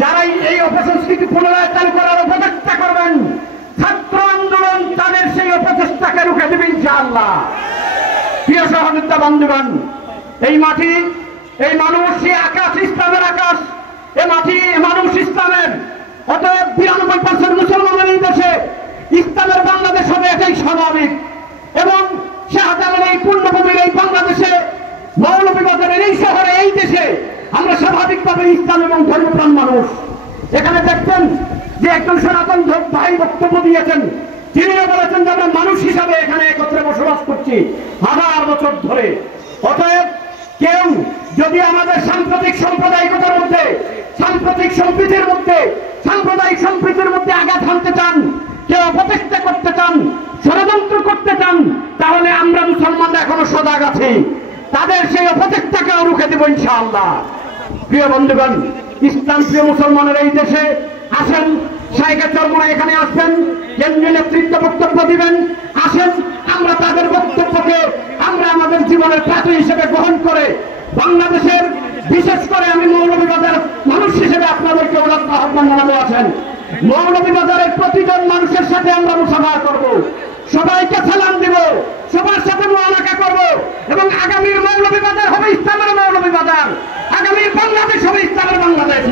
যারা এই অপসংস্কৃতি পুনরায় চালু করার উপদেষ্টা করবেন, ছাত্র আন্দোলন তাদের সেই অপচেষ্টাকে রুখে দেবে ইনশাআল্লাহ। প্রিয় সহযোদ্ধা বন্ধুগণ, এই মাটি, এই মানুষ, সে আকাশ ইসলামের আকাশ, এ মাটি মানুষ ইসলামের। অতএব 92% মুসলমানের এই দেশে, ইসলামের বাংলাদেশ হবে, এটাই স্বাভাবিক। এবং শাহজালাল এই পূর্ণভূমির এই বাংলাদেশে, মৌলভীবাজারের এই শহরে, এই দেশে আমরা স্বাভাবিকভাবে ইসলাম এবং ধর্মপ্রাণ মানুষ। এখানে দেখতেন যে একজন সনাতন ভাই বক্তব্য দিয়েছেন, তিনিও বলেছেন যে আমরা মানুষ হিসাবে এখানে একত্রে বসবাস করছি 1000 বছর ধরে। অতএব কেউ যদি আমাদের সাম্প্রতিক সাম্প্রদায়িকতার মধ্যে, সাম্প্রতিক সম্প্রীতির মধ্যে, সাম্প্রদায়িক সম্প্রীতির মধ্যে আঘাত হানতে চান, কেউ অপচেষ্টা করতে চান, ষড়যন্ত্র করতে চান, তাহলে আমরা মুসলমানরা এখনো সজাগ আছি, তাদের সেই অপচেষ্টাকেও রুখে দেব ইনশাআল্লাহ। প্রিয় বন্ধুগণ, ইসলাম প্রিয় মুসলমানের এই দেশে আসেন, শাইখে চরমোনা এখানে আসবেন, কেন্দ্রীয় নেতৃত্ব বক্তব্য দিবেন, আসেন আমরা তাদের বক্তব্যকে আমরা আমাদের জীবনের পাথর হিসেবে গ্রহণ করে বাংলাদেশের, বিশেষ করে আমি মৌলভীবাজার মানুষ হিসেবে আপনাদেরকে আহ্বান জানাবো, আছেন মৌলভীবাজারের প্রতিজন মানুষের সাথে আমরা মুসাফা করব, সবাইকে সালাম দিব, সবার সাথে মুআলাকা করব, এবং আগামীর মৌলভীবাজার হবে ইসলামের মৌলভীবাজার, আগামীর বাংলাদেশ হবে ইসলামের বাংলাদেশ।